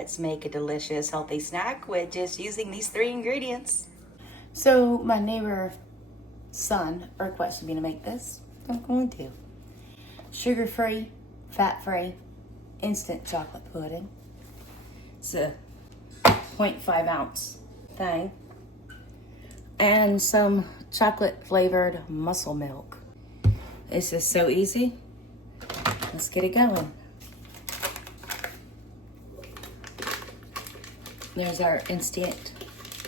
Let's make a delicious, healthy snack with just using these 3 ingredients. So my neighbor's son requested me to make this. I'm going to. Sugar-free, fat-free, instant chocolate pudding. It's a 0.5 ounce thing. And some chocolate flavored muscle milk. This is so easy. Let's get it going. There's our instant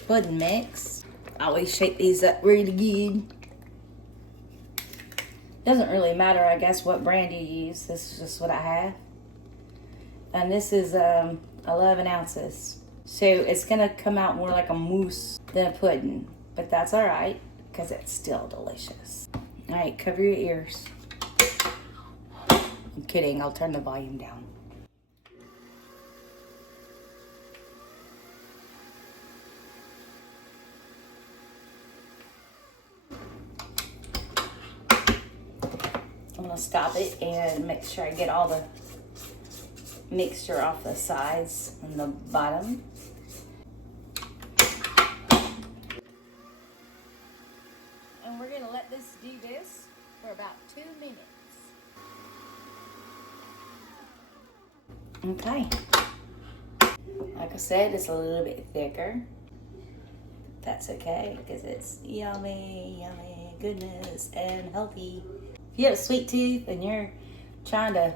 pudding mix. I always shake these up really good. Doesn't really matter, I guess, what brand you use. This is just what I have. And this is 11 ounces. So it's gonna come out more like a mousse than a pudding. But that's all right, because it's still delicious. All right, cover your ears. I'm kidding, I'll turn the volume down. I'm gonna stop it and make sure I get all the mixture off the sides and the bottom. And we're gonna let this do this for about 2 minutes. Okay. Like I said, it's a little bit thicker. That's okay, because it's yummy, yummy goodness and healthy. If you have a sweet tooth and you're trying to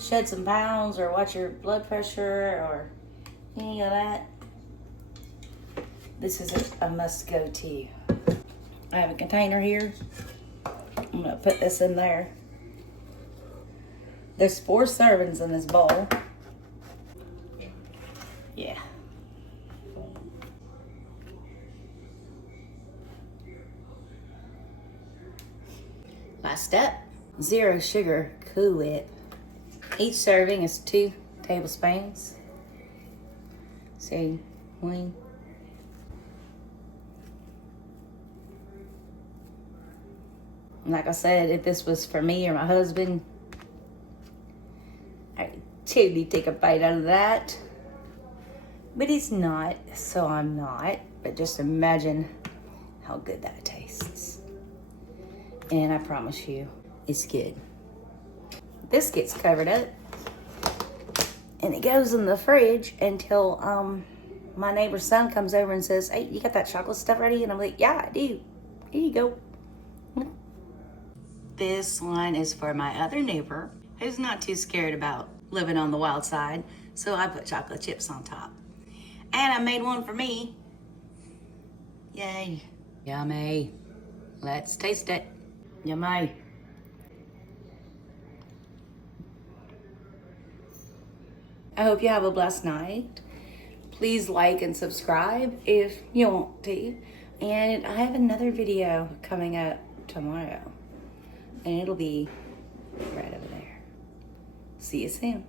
shed some pounds or watch your blood pressure or any of that, this is a must-go-to. I have a container here. I'm gonna put this in there. There's 4 servings in this bowl. Yeah. Last step, 0 sugar Cool Whip. Each serving is 2 tablespoons. So 1. Like I said, if this was for me or my husband, I'd totally take a bite out of that. But it's not, so I'm not. But just imagine how good that tastes. And I promise you, it's good. This gets covered up. And it goes in the fridge until my neighbor's son comes over and says, "Hey, you got that chocolate stuff ready?" And I'm like, "Yeah, I do. Here you go." This one is for my other neighbor who's not too scared about living on the wild side, so I put chocolate chips on top. And I made one for me. Yay. Yummy. Let's taste it. Yummy. I hope you have a blessed night. Please like and subscribe if you want to. And I have another video coming up tomorrow. And it'll be right over there. See you soon.